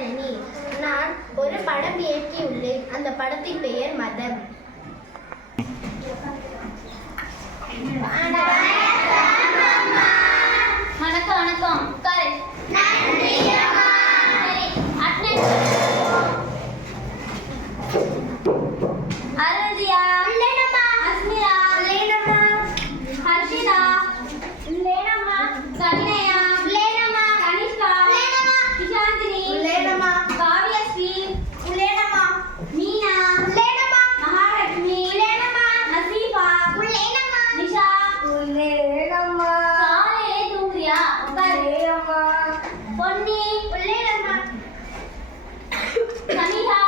ஜனனி. நான் ஒரு படம் இயக்கியுள்ளேன். அந்த படத்தின் பெயர் மதம். வணக்கம் வணக்கம். அருள்ஜியா, அஸ்மிரா, ஹர்ஷிதா, கவினயா, கனிஷ்கா, விஷாந்தினி, காவியஸ்ரீ, மீனா, மகாலட்சுமி, நசீஃபா, நிஷா. காலையிலே தூங்குறியா? உட்காரு. பொன்னி, சனிகா,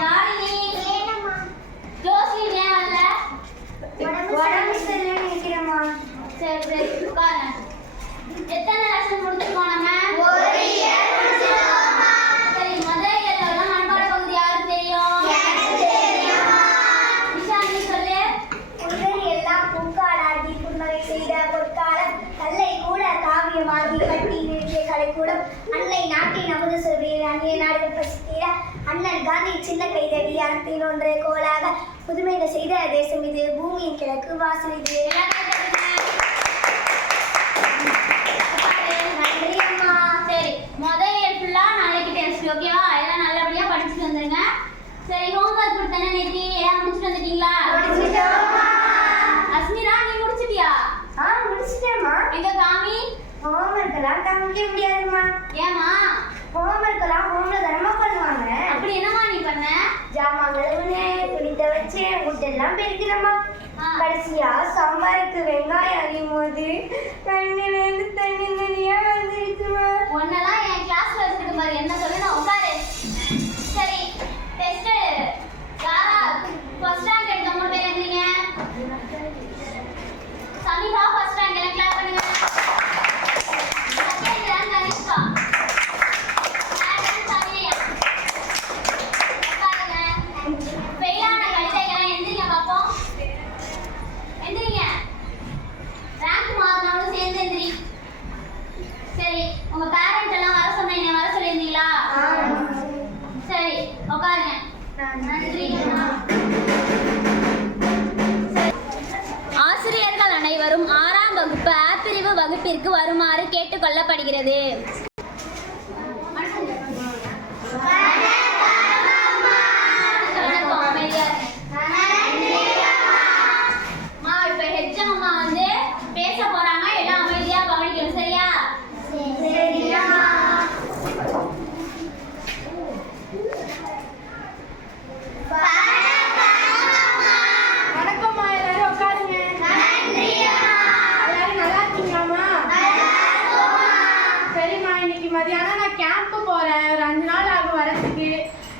தாரிணி, ஜோஸ்லி ஏன் வரல? சரி சரி உட்காரு. எத்தனை லெசன் முடிச்சிருக்கோம் நம்ம? சரி, முதல் இயல்ல மனப்பாட பகுதி யாருக்கு தெரியும்? நிஷா நீ சொல்லு. பூக்காடாகி புன்னகை செய்த பொற்காலம் கல்லை கூட காவியமாகி கட்டி நிறுத்திய கலைக்கூடம் அன்னை நாட்டின் அமுத சொல்வியல் அந்நிய நாடுகள் பசித்தீர அண்ணன் காந்தி சின்ன கைதடி அன்பின் ஒன்றே கோலாக புதுமைகள் செய்த தேசம் இது பூமியின் கிழக்கு வாசல் இது. நன்றி அம்மா. சரி, முதல் இயல் ஃபுல்லா நாளைக்கு டெஸ்ட், ஓகேவா? எல்லாம் நல்லபடியா படிச்சுட்டு வந்துருங்க. சரி, ஹோம்வொர்க் கொடுத்தேனே நேத்தி, எல்லாம் முடிச்சுட்டு வந்துட்டீங்களா? அஸ்மிரா, நீ முடிச்சிட்டியா? முடிச்சிட்டேம்மா. எங்க காமி? ஹோம்வொர்க்கெல்லாம் காமிக்க முடியாதும்மா. ஏமா? ஹோம்வொர்க்கெல்லாம் ஹோம்ல தானம்மா பண்ணுவாங்க. அப்படி என்னமா நீ பண்ண? ஜாமான் கழுவுனேன், துணித்த வச்சேன், முட்டெல்லாம் பெருக்கிறேம்மா. கடைசியா சாம்பாருக்கு வெங்காயம் அறியும் போது கண்ணிலேருந்து தண்ணி தண்ணியா வந்துருச்சுமா. ஒன்னெல்லாம் என் கிளாஸ்ல வச்சுட்டு பாரு, என்ன சொல்லு, நான் உட்காரு. சரி, டெஸ்ட் யாரா ஃபர்ஸ்ட் ரேங்க் எடுத்த 3 பேர் இருக்கீங்க? சமிகா ஃபர்ஸ்ட் ரேங்க், எல்லாம் கிளாப் பண்ணுங்க. Second rank Kanishka. Third rank Kavinaya. உட்காருங்க. ஃபெயிலான கவிதைகள்லாம் எந்திரிங்க பாப்போம். எந்திரிங்க. ரேங்க் மாறினாலும் சேர்ந்து எந்திரி. சரி, உங்க பேரண்ட் எல்லாம் வர சொன்னீங்க, வர சொல்லியிருந்தீங்களா? சரி, உட்காருங்க. நன்றி. ஆசிரியர்கள் அனைவரும் 6ஆம் வகுப்பு A பிரிவு வகுப்பிற்கு வருமாறு கேட்டுக்கொள்ளப்படுகிறது. இப்ப ஹெச்எம் அம்மா வந்து பேச போறாங்க, எல்லாம் அமைதியா கவனிக்கணும், சரியா? வணக்கம்மா, எல்லாரும் உட்காருங்க. எல்லாரும் நல்லா இருக்கீங்களாம்மா? சரிம்மா, இன்னைக்கு மதியானம் நான் கேம்ப் போறேன். ஒரு 5 நாள் ஆகும் வரதுக்கு.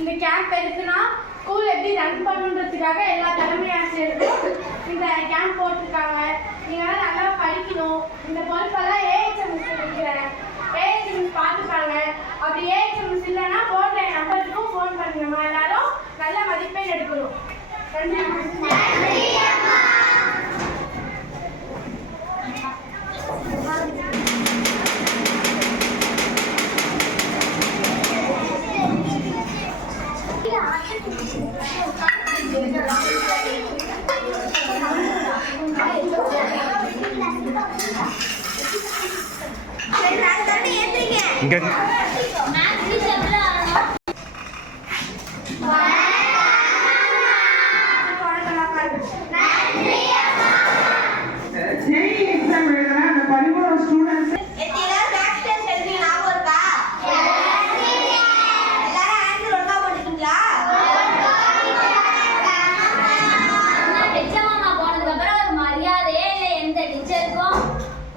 இந்த கேம்ப் எதுக்குன்னா ஸ்கூல் எப்படி ரன் பண்ணுன்றதுக்காக எல்லா தலைமை ஆசிரியருக்கும் இந்த கேம்ப் போட்டிருக்காங்க. நீங்க நல்லா படிக்கணும். இந்த பொறுப்பெல்லாம் ஏஹெச்எம் இருக்கிறேன். ஏஹெச்எம் பார்த்துப்பாங்க. அப்படி ஏஹெச்எம் இல்லைன்னா போடுற நம்பருக்கும் ஃபோன் பண்ணுங்கம்மா. எல்லாரும் நல்ல மதிப்பெண் எடுக்கணும். நன்றி. இங்க மேத்ஸ் டீச்சர் உள்ள வரணும்.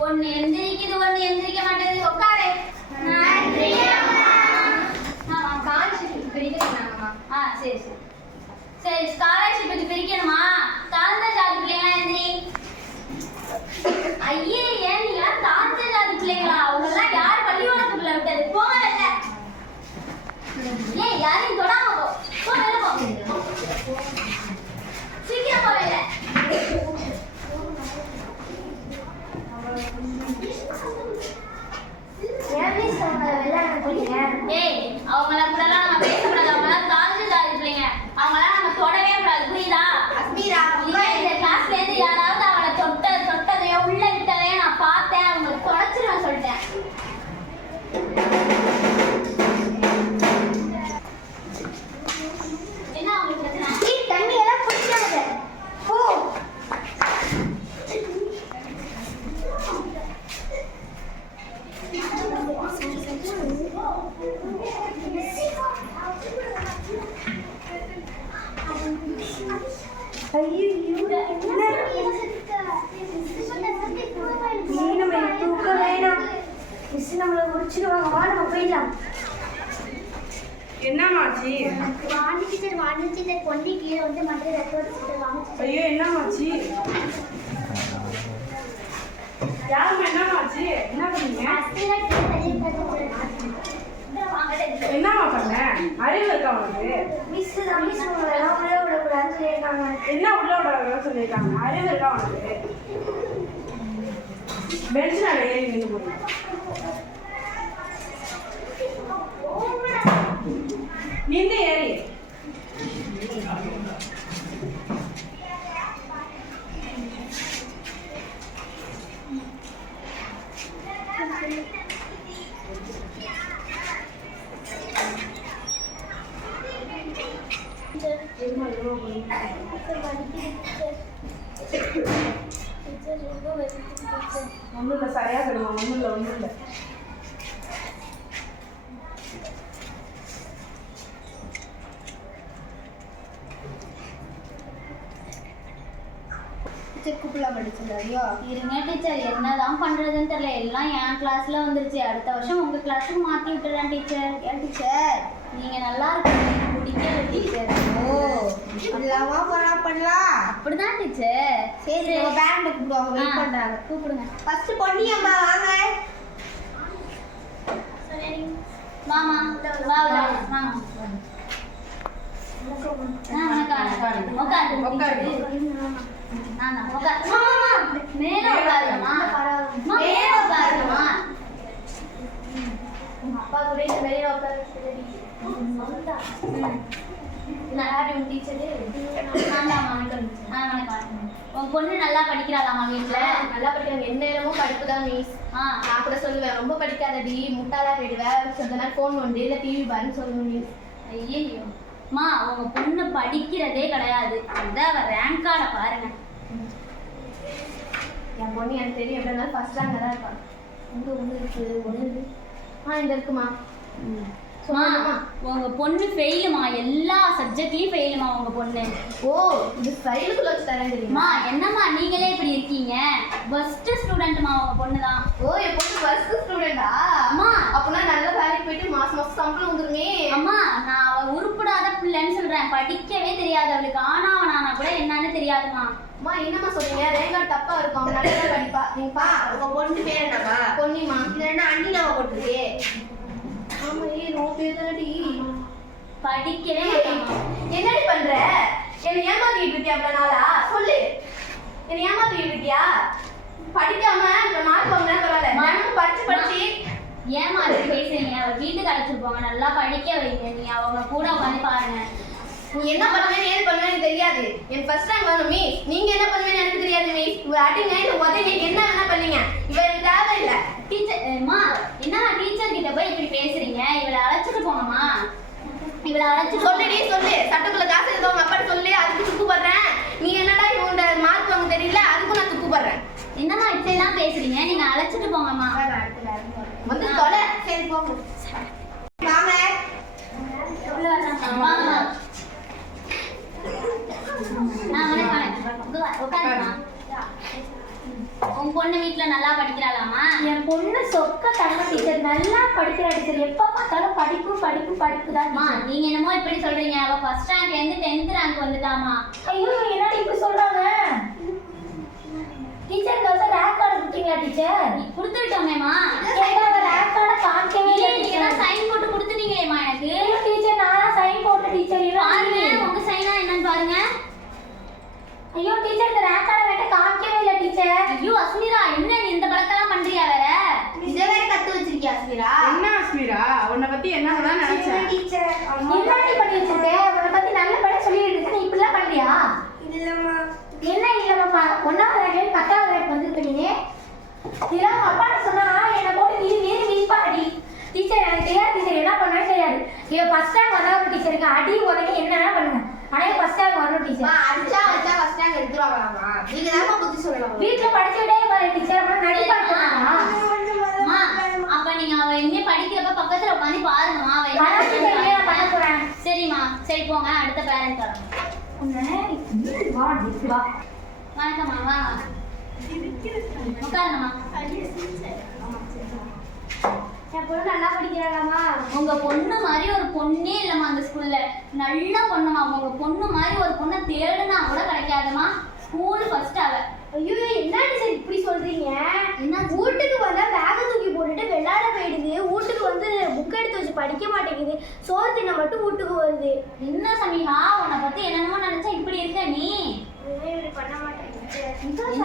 ஒன்னு எந்திரிக்குது, ஒன்னு எந்திரிக்க மாட்டேங்குது. உட்காரு. நன்றி. போயிடலாம். என்னமாச்சு? வாங்க டீச்சர் கொண்டி கீழே வந்து மட்டும் ரெக்கார்ட் வாங்க. ஐயோ என்னமாச்சு? யாருமா என்னமாச்சு? என்ன பண்ணீங்க? என்னமா பண்ண? அறிவு இருக்கா உனக்கு? மிஸ் உள்ள விடக்கூடாதுன்னு சொல்லியிருக்காங்க. என்ன உள்ள விடக்கூடாதுன்னு சொல்லியிருக்காங்க? அறிவு இருக்கா உனக்கு? பெஞ்ச் மேலே ஏறி நின்று போறீங்க. நின்று ஏறி ஒன்றும் இல்லை, சரியா கிடுமா, ஒன்றும் இல்லை. இருங்க டீச்சர், என்னதான் பண்றதுன்னு தெரியல. எல்லாம் என் கிளாஸ்ல வந்துருச்சு. அடுத்த வருஷம் உங்க கிளாஸுக்கு மாத்தி விட்டுறேன் டீச்சர். ஏன் டீச்சர் நீங்க நல்லா இருக்கீங்க, பிடிக்கல டீச்சர். ஓ இல்லாமா பண்ணலாம். அப்படிதான் டீச்சர். சரி பேண்ட் கூப்பிடுவாங்க, வெயிட் பண்றாங்க. கூப்பிடுங்க. ஃபர்ஸ்ட் பொன்னி அம்மா வாங்க. மாமா வா வா மாமா. மேல உட்காருமா. அப்பா கூட இந்த வெளியில உட்கார உன் பொண்ணு நல்லா படிக்கிறாளாமா வீட்டுல? நல்லா படிக்கிறாங்க. எந்நேரமும் படிப்பு தான் மிஸ். நான் கூட சொல்லுவேன், ரொம்ப படிக்காதடி, முட்டாளா போயிடுவேன், கொஞ்ச நேரம் ஃபோன் ஒன்று இல்லை டிவி பாருன்னு சொல்லுவேன் மிஸ். ஐயோ மா, உங்க பொண்ணு படிக்கிறதே கிடையாது. அதான் அவ ரேங்க் கார்டை பாருங்க. என் பொண்ணு எனக்கு தெரியும், எப்படி இருந்தாலும் ஃபர்ஸ்ட் ரேங்க் தான் இருப்பான். ஒன்று இருக்கு, ஒன்று இந்த இருக்குமா. உங்க பொண்ணு ஃபெயிலுமா, எல்லா சப்ஜெக்ட்லயும் ஃபெயிலுமா உங்க பொண்ணு. ஓ இது ஃபைலுக்குள்ள வச்சு தரேன் தெரியுமா? என்னம்மா நீங்களே இப்படி இருக்கீங்க? ஃபர்ஸ்ட் ஸ்டூடெண்ட்மா உங்க பொண்ணு தான். ஓ என் பொண்ணு ஃபர்ஸ்ட் ஸ்டூடெண்டா? அம்மா அப்பனா நல்ல வேலைக்கு போயிட்டு மாசம் சம்பளம் வந்துருமே. அம்மா நான் அவ உருப்படாத பிள்ளைன்னு சொல்றேன். படிக்கவே தெரியாது அவளுக்கு. ஆனா கூட என்னன்னு தெரியாதுமா. அம்மா என்னம்மா சொல்றீங்க? ரேங்கா டப்பா இருக்கும், அவன் நல்லா படிப்பா. நீங்கப்பா உங்க பொண்ணு பேர் என்னம்மா? பொன்னிமா. இது என்ன அண்ணி நாம போட்டுருக்கு? ஆமா நோ பேர் தானடி. படிக்கவே என்னடி பண்ற? என்ன ஏமாத்திட்டு இருக்கியா அவ்வளவு நாளா? சொல்லு, என்ன ஏமாத்திட்டு இருக்கியா? படிக்காம இப்ப மார்க் வாங்கினா பரவாயில்ல, நானும் படிச்சு ஏமா பேசுறீங்க? அவ வீட்டுக்கு அழைச்சிட்டு போங்க, நல்லா படிக்க வைங்க. நீ அவங்க கூட உட்காந்து பாருங்க. நீ என்ன பண்ணுவேன்னு ஏது பண்ணுவேன்னு தெரியாது. என் ஃபர்ஸ்ட் டைம் வரும் மிஸ். நீங்க என்ன பண்ணுவேன்னு எனக்கு தெரியாது மிஸ். இவ அடிங்க இல்ல உதவி என்ன வேணா பண்ணீங்க, இவ எனக்கு தேவையில்லை. டீச்சர் அம்மா என்ன டீச்சர் கிட்ட போய் இப்படி பேசுறீங்க? இவளை அழைச்சிட்டு போங்கம்மா. இவளை அழைச்சிட்டு சொல்லுடி சொல்லு. சட்டக்குள்ள காசு ஏதோ உங்க அப்பா சொல்லி அதுக்கு துப்பு பண்றேன். நீ என்னடா இவங்க மார்க் வாங்க தெரியல, அதுக்கும் நான் துப்பு பண்றேன். என்னம்மா இப்படிலாம் பேசுறீங்க? நீங்க அழைச்சிட்டு போங்கம்மா. வந்து தொலை. சரி போங்க வாங்க. வாங்கம்மா. உட்காருமா. உன் பொண்ணு வீட்டுல நல்லா படிக்கிறாளாமா? என் பொண்ணு சொக்க தங்க டீச்சர், நல்லா படிக்கிற டீச்சர். எப்ப பார்த்தாலும் படிப்பு தான். நீங்க என்னமோ இப்படி சொல்றீங்க. அவ ஃபர்ஸ்ட் ரேங்க்ல இருந்து 10th ரேங்க் வந்துட்டாமா. ஐயோ என்னடி இப்படி சொல்றாங்க? டீச்சர் காசு ரேங்க் கார்டு கொடுத்தீங்களா டீச்சர்? கொடுத்துட்டோமேமா. ரேங்க் கார்டை காமிக்கவே இல்லை. நீங்க தான் சைன் போட்டு கொடுத்துட்டீங்களேமா எனக்கு. டீச்சர் நான் சைன் போட்ட டீச்சர். பாருங்க உங்க சைனா என்னன்னு பாருங்க. ஐயோ டீச்சர் இந்த ரேங்க் கார்டை வேற காமிக்கவே இல்லை டீச்சர். ஐயோ அஸ்மிரா, என்ன நீ இந்த பழக்கெல்லாம் பண்றியா வேற? இதை வேற கத்து வச்சிருக்கியா அஸ்மிரா? என்ன அஸ்மிரா, உன்னை பத்தி என்ன நினைச்சேன் டீச்சர். என்னடி பண்ணி வச்சிருக்க? உன்னை பத்தி நல்ல பட சொல்லிட்டு இருக்க, நீ இப்படிலாம் பண்றியா? இல்லம்மா. என்ன இல்லம்மா? 1வது ரேங்க்ல 10வது ரேங்க் வந்துருக்கு நீ. இதெல்லாம் அப்பா சொன்னா என்ன போட்டு நீ வீப்பாடி. டீச்சர் எனக்கு தெரியாது டீச்சர், என்ன பண்ணாலும் தெரியாது. இவ ஃபர்ஸ்ட் ரேங்க் வந்தா டீச்சருக்கு அடி உடனே என்னன்னா பண்ணுங்க. ஆனா ஃபர்ஸ்ட் ரேங்க் வரணும் டீச்சர். அடிச்சா ஃபர்ஸ்ட் ரேங்க் எடுத்துருவாங்களாமா? நீங்க தான் புத்தி சொல்லணும். வீட்ல படிச்சுட்டே பாரு டீச்சர், அப்புறம் நடிப்பாங்க. அம்மா அப்ப நீங்க அவ இன்னும் படிக்கிறப்ப பக்கத்துல உட்காந்து பாருங்கம்மா. அவ பண்ண போறேன். சரிம்மா சரி போங்க. அடுத்த பேரண்ட் தரோம். வா வணக்கம்மா வாங்க உட்காருங்கம்மா. என் பொண்ணு நல்லா படிக்கிறாளாமா? உங்க பொண்ணு மாதிரி ஒரு பொண்ணே இல்லம்மா அந்த ஸ்கூல்ல. நல்ல பொண்ணுமா. உங்க பொண்ணு மாதிரி ஒரு பொண்ணை தேடுனா கூட கிடைக்காதுமா. ஸ்கூல் ஃபர்ஸ்ட் அவ. ஐயோ என்ன டீச்சர் இப்படி சொல்றீங்க? என்ன வீட்டுக்கு வந்தா பேக தூக்கி போட்டுட்டு விளையாட போயிடுது, வீட்டுக்கு வந்து புக் எடுத்து வச்சு படிக்க மாட்டேங்குது, சோறு தின்ன மட்டும் வீட்டுக்கு வருது. என்ன சமீகா, உன்னை பத்தி என்னென்னமோ நினைச்சா இப்படி இருக்க நீ? இப்படி பண்ண மாட்டேங்குது.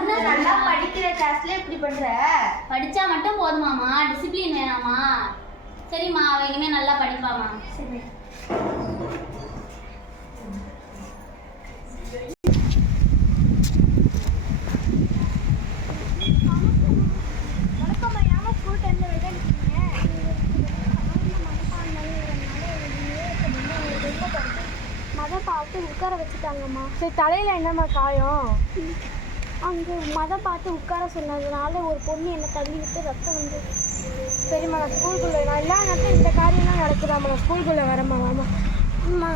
என்ன நல்லா படிக்கிற கிளாஸ்ல இப்படி பண்ற? படிச்சா மட்டும் போதுமாமா, டிசிப்ளின் வேணாமா? சரிம்மா, அவ இனிமே நல்லா படிப்பாமா. சரி. மதம் பார்த்து உட்கார வச்சுட்டாங்கம்மா. சரி, தலையில என்னம்மா காயம்? அங்கே மதம் பார்த்து உட்கார சொன்னதுனால ஒரு பொண்ணு என்னை தள்ளி விட்டு ரத்தம் வந்து. சரிம்மா, நான் ஸ்கூலுக்குள்ளே நான் எல்லா நேரத்தில் இந்த காரியம்லாம் நடக்குதாம்மா. நான் ஸ்கூலுக்குள்ளே வரேம்மா. வாமா. அம்மா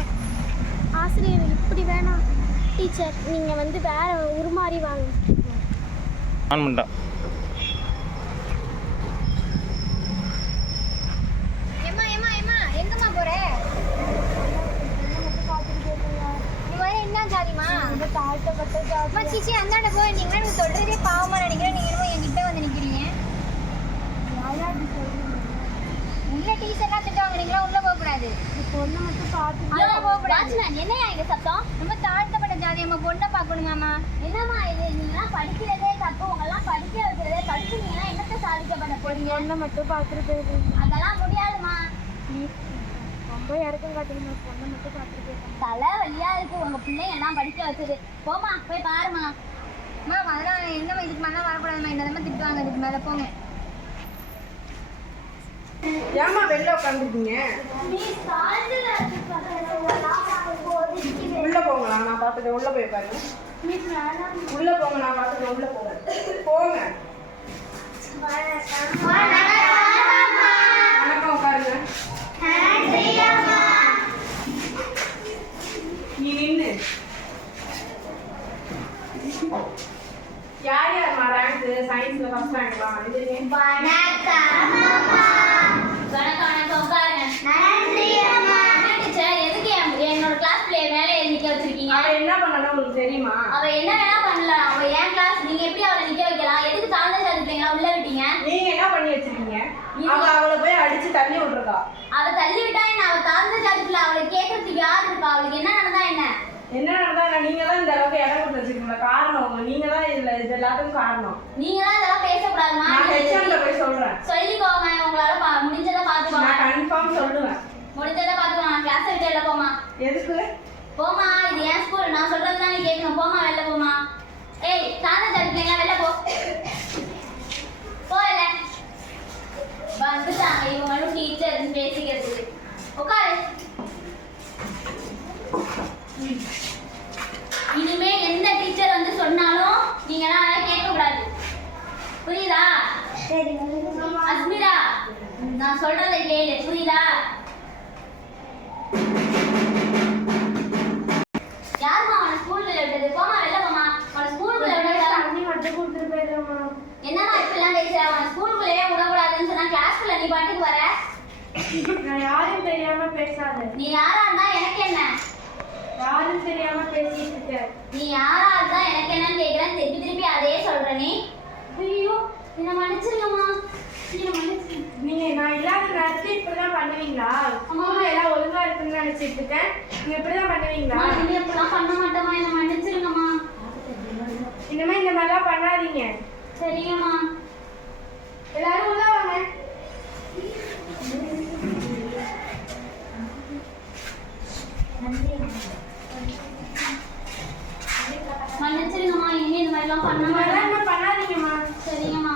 ஆசிரியர் இப்படி வேணாம் டீச்சர், நீங்கள் வந்து வேற உருமாறி வாங்க. ஆன் பண்ணிட்டா. ஏமா ஏமா ஏமா எங்கம்மா போற? இந்த மாதிரி என்ன ஜாதிமா? தாழ்த்தப்பட்ட ஜாதி. அம்மா சீச்சி அந்தாண்ட போய் நீங்க எனக்கு சொல்றதே பாவமா நினைக்கிறேன். நீங்க என்னமோ என்கிட்ட வந்து நிக்கிறீங்க. உள்ள டீச்சர்லாம் திட்டு வாங்குறீங்களா? உள்ள போக கூடாது. பொண்ணை மட்டும் பார்த்து உள்ள போக கூடாது. என்னையா இங்க சத்தம்? ரொம்ப தாழ்த்தப்பட்ட ஜாதி அம்மா, பொண்ணை பார்க்கணுங்கம்மா. என்னம்மா இது? நீங்களாம் படிக்கிறதே தப்பு. உங்கெல்லாம் படிக்க வைக்கிறதே படிச்சீங்கன்னா என்னத்தை சாதிக்கப்பட போறீங்க? பொண்ணை மட்டும் பார்த்துட்டு போயிருக்கேன். அதெல்லாம் முடியாதுமா. ரொம்ப இறக்கம் காட்டுங்க. பொண்ணை மட்டும் பார்த்துட்டு போயிருக்கேன். தலை வலியா இருக்கு உங்க பிள்ளைங்க எல்லாம் படிக்க வச்சது. போமா, போய் பாருமா. அம்மா அதெல்லாம் என்னம்மா, இதுக்கு மேலே வரக்கூடாதும்மா. என்னதம்மா திட்டுவாங்க, இதுக்கு மேலே போங்க. ஏம்மா வெளில உட்காந்துருக்கீங்க? உள்ள போங்களா, நான் பார்த்துக்கிறேன். உள்ள போய் பாருங்க. உள்ள போங்க, நான் பார்த்துக்கிறேன். உள்ள போங்க. போங்க. வணக்கம், உட்காருங்க. நீ நின்று. யார் யாருமா ரேங்க் சயின்ஸ்ல ஃபர்ஸ்ட் ரேங்க்லாம்? வணக்கம், உட்காருங்க. என்ன டீச்சர், எதுக்கு என்னோட கிளாஸ் பிள்ளைய மேலே நிக்க வச்சிருக்கீங்க? அவ என்ன பண்ணணும் உங்களுக்கு தெரியுமா? அவ என்ன வேணா பண்ணலாம். அவ என் கிளாஸ். நீங்க எப்படி அவளை நிக்க வைக்கலாம்? எதுக்கு தாழ்ந்த ஜாதி பிள்ளைங்களா உள்ள விட்டீங்க? நீங்க என்ன பண்ணி வச்சிருக்கீங்க? அவளை போய் அடிச்சு தள்ளி விட்டுருக்கா. அவ தள்ளி விட்டா என்ன? அவ தாழ்ந்த ஜாதி பிள்ளை. அவளை கேட்கறதுக்கு யார் இருக்கா? அவளுக்கு என்ன நடந்தா என்ன? என்ன நடந்தா நீங்க தான் இந்த அளவுக்கு இடம் கொடுத்து வச்சிருக்கீங்க. காரணம் நீங்க தான். இது எல்லாத்துக்கும் காரணம் நீங்க தான் இதெல்லாம் பேசக்கூடாதுமா. நான் ஹெச்எம்ல போய் சொல்றேன். சொல்லிக்கோங்க. உங்களால முடிஞ்சதை பாத்துக்கோங்க. நான் கன்ஃபார்ம் சொல்லுவேன். முடிஞ்சதை பாத்துக்கோங்க. கிளாஸ் விட்டு வெளில போமா. எதுக்கு? போமா, இது என் ஸ்கூல். நான் சொல்றது தான் நீ கேட்கணும். போமா, வெளில போமா. ஏய், தாழ்ந்த ஜாதி பிள்ளைங்களா வெளில போ. போல வந்துட்டாங்க இவங்களும் டீச்சர் பேசிக்கிறதுக்கு. உட்காரு. இனிமே எந்த டீச்சர் வந்து சொன்னாலும் நீங்களாம் அதை கேட்கக்கூடாது. புரியுதா? அஸ்மிரா, நான் சொல்றதை கேளு. புரியுதா? யாருமா அவனை ஸ்கூல்ல விட்டது? போமா, வெளில போமா. அவனை ஸ்கூலுக்குள்ள விட தண்ணி மட்டும் கொடுத்துட்டு போயிருக்கேம்மா. என்னமா இப்பெல்லாம் பேசுற? அவனை ஸ்கூலுக்குள்ளேயே விடக்கூடாதுன்னு சொன்னா கிளாஸ்க்குள்ள நீ பாட்டுக்கு வர. நான் யாரும் தெரியாம பேசாத. நீ யாரா இருந்தா எனக்கு என்ன? யாரும் தெரியாம பேசிட்டு இருக்க. நீ யாரா இருந்தா எனக்கு என்னன்னு கேக்குறேன். திருப்பி திருப்பி அதே சொல்ற நீ. ஐயோ, என்ன மன்னிச்சிருங்கம்மா. நீங்க நான் இல்லாத நேரத்துல இப்படிதான் பண்ணுவீங்களா? ஸ்கூல்ல எல்லாம் ஒழுங்கா இருக்குன்னு நினைச்சிட்டு இருக்கேன். நீங்க இப்படிதான் பண்ணுவீங்களா? நீ இப்பெல்லாம் பண்ண மாட்டோமா. என்ன மன்னிச்சிருங்கம்மா. இனிமே இந்த மாதிரிலாம் பண்ணாதீங்க. சரிங்கம்மா. எல்லாரும் உள்ள வாங்க. மன்னிச்சிருங்கம்மா. இனிமே இந்த மாதிரிலாம் பண்ண இந்த மாட்டோம். மாதிரிலாம் பண்ணாதீங்கம்மா. சரிங்கம்மா.